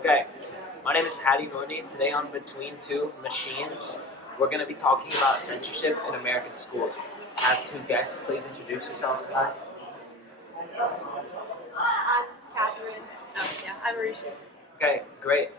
Okay, my name is Hadi Noureddine. Today on Between Two Machines, we're going to be talking about censorship in American schools. I have two guests. Please introduce yourselves, guys. I'm Catherine. Oh, yeah, I'm Aarushi. Okay, great.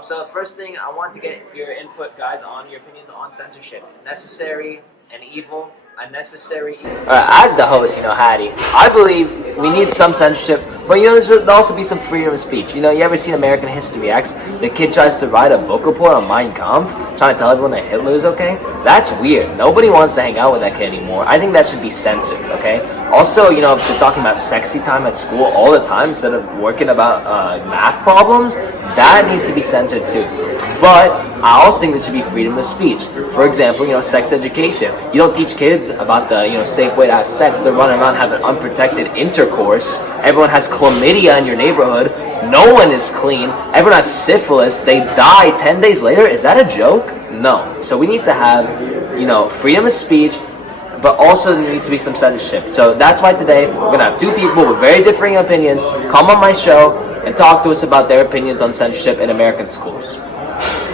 So the first thing, I want to get your input, guys, on your opinions on censorship. Necessary and evil. Unnecessary. As the host, Hadi, I believe we need some censorship, but there should also be some freedom of speech. You ever seen American History X? The kid tries to write a book report on Mein Kampf, trying to tell everyone that Hitler is okay. That's weird. Nobody wants to hang out with that kid anymore. I think that should be censored. Okay. Also, if they're talking about sexy time at school all the time instead of working about math problems, that needs to be censored too. But I also think there should be freedom of speech. For example, sex education. You don't teach kids about the safe way to have sex. They're running around having unprotected intercourse. Everyone has chlamydia in your neighborhood. No one is clean. Everyone has syphilis. They die 10 days later. Is that a joke? No. So we need to have, freedom of speech, but also there needs to be some censorship. So that's why today we're going to have two people with very differing opinions come on my show and talk to us about their opinions on censorship in American schools.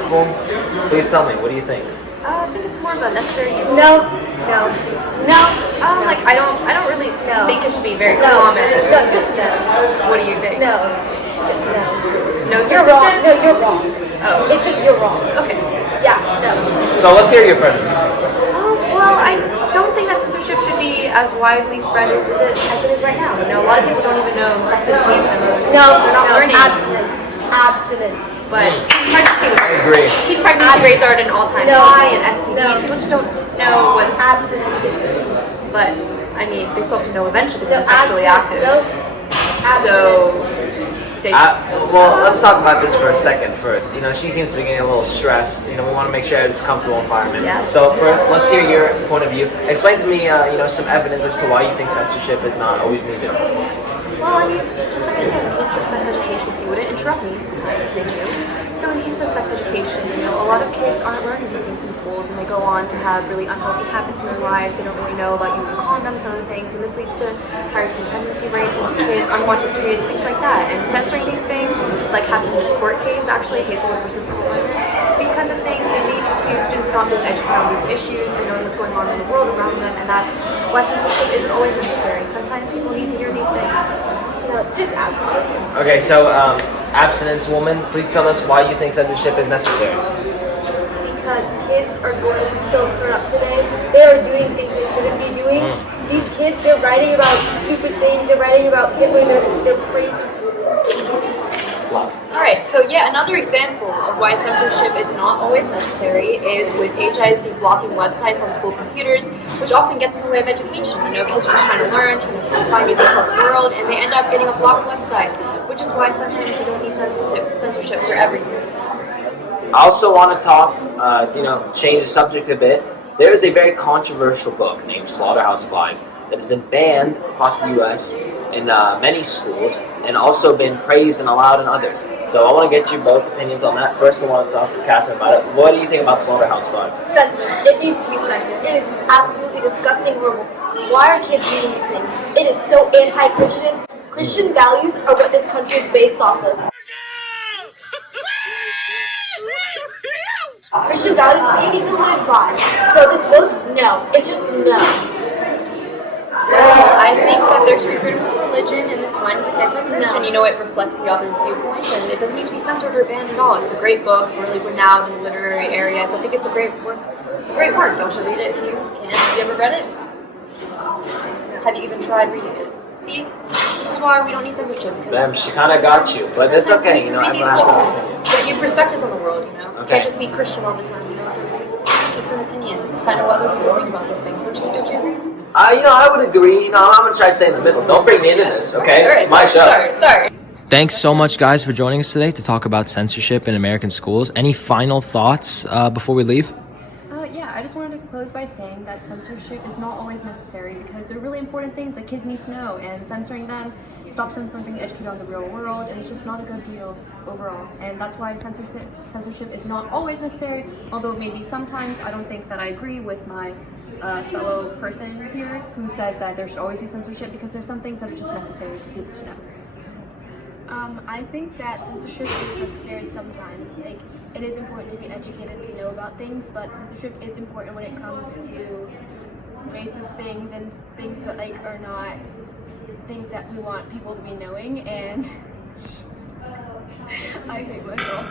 Cool. Please tell me, what do you think? I think it's more of a necessary evil. No. I don't really think it should be very common. No, just no. What do you think? No. No, You're wrong. No, you're wrong. Oh. It's just you're wrong. Okay. Yeah, no. So let's hear your preference. Well, I don't think that censorship should be as widely spread as it is right now. A lot of people don't even know sex education. No, they're not learning. Abstinence. But I agree. teen pregnancy rates are at an all-time high, and STDs. People just don't know what's Abstinence is key. But they still have to know eventually No, they're sexually active. No. So well, let's talk about this for a second first. She seems to be getting a little stressed. We want to make sure it's a comfortable environment. Yeah. So first, let's hear your point of view. Explain to me, some evidence as to why you think censorship is not always needed. Well, just like I said, in case of sex education, if you wouldn't interrupt me, thank you. So in case of sex education, a lot of kids aren't learning these things in schools, and they go on to have really unhealthy habits in their lives. They don't really know about using condoms and other things, and this leads to higher teen pregnancy rates and unwanted kids, things like that. And censoring these things, like happened in this court case, actually, Hazelwood versus Coleman, these kinds of things, it leads to students not being educated on these issues and knowing what's going on in the world around them, and that's why censorship isn't always necessary. Sometimes people need to hear these things. Just abstinence. Okay, so abstinence woman, please tell us why you think censorship is necessary. Because kids are going to be so corrupt today. They are doing things they shouldn't be doing. These kids, they're writing about stupid things. They're writing about Hitler. They're crazy. Alright, so another example of why censorship is not always necessary is with HISD blocking websites on school computers, which often gets in the way of education. Kids are just trying to learn, trying to find new things about the world, and they end up getting a blocked website, which is why sometimes we don't need censorship for everything. I also want to talk, change the subject a bit. There is a very controversial book named Slaughterhouse-Five that has been banned across the U.S. in many schools and also been praised and allowed in others. So I want to get your both opinions on that. First, I want to talk to Catherine about it. What do you think about Slaughterhouse-Five? Censored. It needs to be censored. It is absolutely disgusting, horrible. Why are kids reading these things? It is so anti-Christian. Christian values are what this country is based off of. Christian values are what you need to live by. So this book, no. It's just no. Well, I think that there should be freedom of religion, and it's fine if it's anti-Christian. It reflects the author's viewpoint, and it doesn't need to be censored or banned at all. It's a great book, really renowned in literary areas. I think it's a great work. It's a great work. Don't you read it if you can? Have you ever read it? Have you even tried reading it? See, this is why we don't need censorship. Ma'am, she kind of got you, but it's okay. Everyone has their Get new perspectives on the world. Okay. You can't just be Christian all the time. Different opinions. Find out what people think about these things. Don't you agree? I would agree. I'm going to try to stay in the middle. Don't bring me into this, okay? It's my show. Sorry. Thanks so much, guys, for joining us today to talk about censorship in American schools. Any final thoughts before we leave? I just wanted to close by saying that censorship is not always necessary because they're really important things that kids need to know, and censoring them stops them from being educated on the real world, and it's just not a good deal overall. And that's why censorship is not always necessary, although maybe sometimes. I don't think that I agree with my fellow person here who says that there should always be censorship, because there's some things that are just necessary for people to know. I think that censorship is necessary sometimes. Like, it is important to be educated to know about things, but censorship is important when it comes to racist things and things that like are not things that we want people to be knowing. And I hate myself.